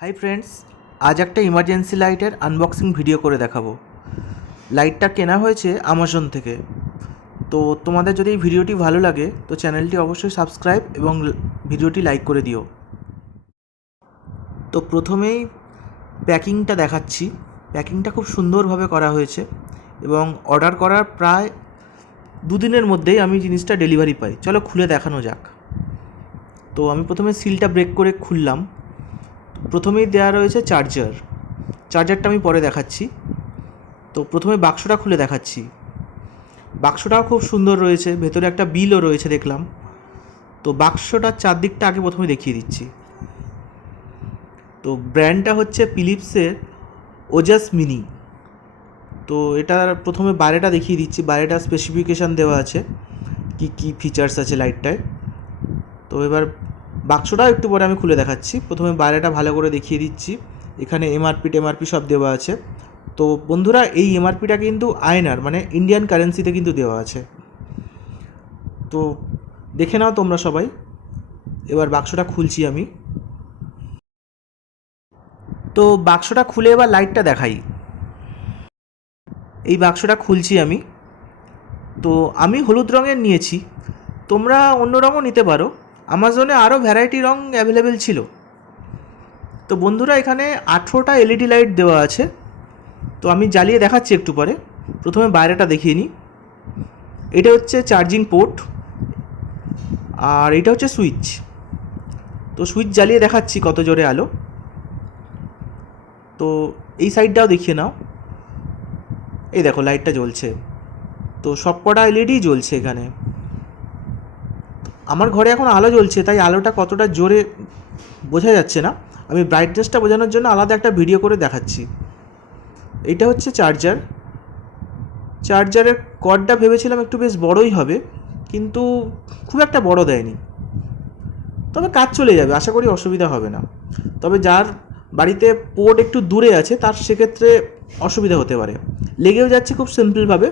Hi friends, আজ একটা emergency লাইটের আনবক্সিং ভিডিও করে দেখাবো। লাইটটা কেনা হয়েছে আমাজন থেকে। তো তোমাদের যদি এই ভিডিওটি ভালো লাগে তো চ্যানেলটি অবশ্যই সাবস্ক্রাইব এবং ভিডিওটি লাইক করে দিও। তো প্রথমেই প্যাকিংটা দেখাচ্ছি। প্যাকিংটা খুব সুন্দরভাবে করা হয়েছে এবং অর্ডার করার প্রায় দুদিনের মধ্যেই আমি জিনিসটা ডেলিভারি পাই। চলো খুলে দেখানো যাক। তো আমি প্রথমে সিলটা ব্রেক করে খুললাম। প্রথমেই দেওয়া রয়েছে চার্জারটা আমি পরে দেখাচ্ছি। তো প্রথমে বাক্সটা খুলে দেখাচ্ছি। বাক্সটাও খুব সুন্দর রয়েছে, ভেতরে একটা বিলও রয়েছে দেখলাম। তো বাক্সটার চারদিকটা আগে প্রথমে দেখিয়ে দিচ্ছি। তো ব্র্যান্ডটা হচ্ছে ফিলিপসের ওজাস মিনি। তো এটার প্রথমে বাইরেটা দেখিয়ে দিচ্ছি। বাইরেটা স্পেসিফিকেশান দেওয়া আছে, কি কি ফিচার্স আছে লাইটটায়। তো এবার বাক্সটাও একটু পরে আমি খুলে দেখাচ্ছি। প্রথমে বাইরেটা ভালো করে দেখিয়ে দিচ্ছি। এখানে এমআরপি সব দেওয়া আছে। তো বন্ধুরা, এই এমআরপিটা কিন্তু আইএনআর মানে ইন্ডিয়ান কারেন্সিতে কিন্তু দেওয়া আছে। তো দেখে নাও তোমরা সবাই। এবার বাক্সটা খুলছি আমি। তো বাক্সটা খুলে এবার লাইটটা দেখাই। এই বাক্সটা খুলছি আমি। তো আমি হলুদ রঙের নিয়েছি, তোমরা অন্য রঙও নিতে পারো। আমাজনে আরও ভ্যারাইটি রঙ অ্যাভেলেবেল ছিল। তো বন্ধুরা, এখানে 18টা এলইডি লাইট দেওয়া আছে। তো আমি জ্বালিয়ে দেখাচ্ছি একটু পরে। প্রথমে বাইরেটা দেখিয়ে নিই। এটা হচ্ছে চার্জিং পোর্ট, আর এটা হচ্ছে সুইচ। তো সুইচ জ্বালিয়ে দেখাচ্ছি কত জোরে আলো। তো এই সাইডটাও দেখিয়ে নাও। এই দেখো লাইটটা জ্বলছে। তো সব কটা এলইডি জ্বলছে এখানে। আমার ঘরে এখন আলো জ্বলছে, তাই আলোটা কতটা জোরে বোঝা যাচ্ছে না। আমি ব্রাইটনেসটা বোঝানোর জন্য আলাদা একটা ভিডিও করে দেখাচ্ছি। এইটা হচ্ছে চার্জারের কর্ডটা ভেবেছিলাম একটু বেশ বড়ই হবে, কিন্তু খুব একটা বড় দেয়নি। তবে কাজ চলে যাবে, আশা করি অসুবিধা হবে না। তবে যার বাড়িতে পোর্ট একটু দূরে আছে তার সেক্ষেত্রে অসুবিধা হতে পারে। লেগেও যাচ্ছে খুব সিম্পলভাবে,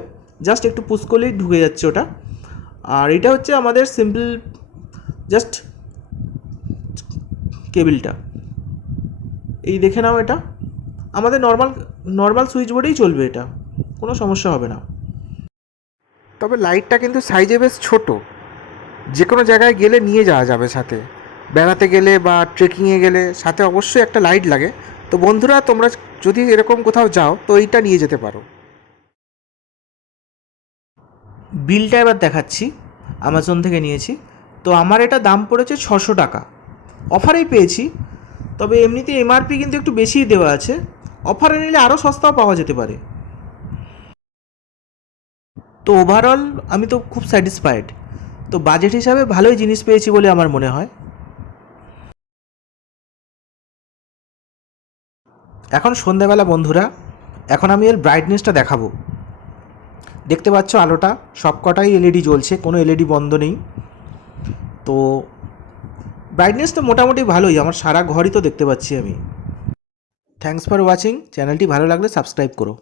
জাস্ট একটু পুশ করলেই ঢুকে যাচ্ছে ওটা। আর এটা হচ্ছে আমাদের সিম্পল জাস্ট কেবিলটা। এই দেখে নাও, এটা আমাদের নর্মাল সুইচ বোর্ডেই চলবে, এটা কোনো সমস্যা হবে না। তবে লাইটটা কিন্তু সাইজে বেশ ছোট, যে কোনো জায়গায় গেলে নিয়ে যাওয়া যাবে সাথে। বেড়াতে গেলে বা ট্রেকিংয়ে গেলে সাথে অবশ্যই একটা লাইট লাগে। তো বন্ধুরা, তোমরা যদি এরকম কোথাও যাও তো এইটা নিয়ে যেতে পারো। বিলটা এবার দেখাচ্ছি। আমাজন থেকে নিয়েছি। তো আমার এটা দাম পড়েছে 600 টাকা। অফারেই পেয়েছি। তবে এমনিতে এমআরপি কিন্তু একটু বেশিই দেওয়া আছে। অফারে নিলে আরও সস্তাও পাওয়া যেতে পারে। তো ওভারঅল আমি তো খুব স্যাটিসফাইড। তো বাজেট হিসাবে ভালোই জিনিস পেয়েছি বলে আমার মনে হয়। এখন সন্ধ্যাবেলা বন্ধুরা, এখন আমি এর ব্রাইটনেসটা দেখাবো। দেখতে পাচ্ছ আলোটা সব কটাই এলইডি জ্বলছে, কোনো এলইডি বন্ধ নেই। তো ব্রাইটনেসটা মোটামুটি ভালোই, আমার সারা ঘরই তো দেখতে পাচ্ছি আমি। Thanks for watching. চ্যানেলটি ভালো লাগলে সাবস্ক্রাইব করো।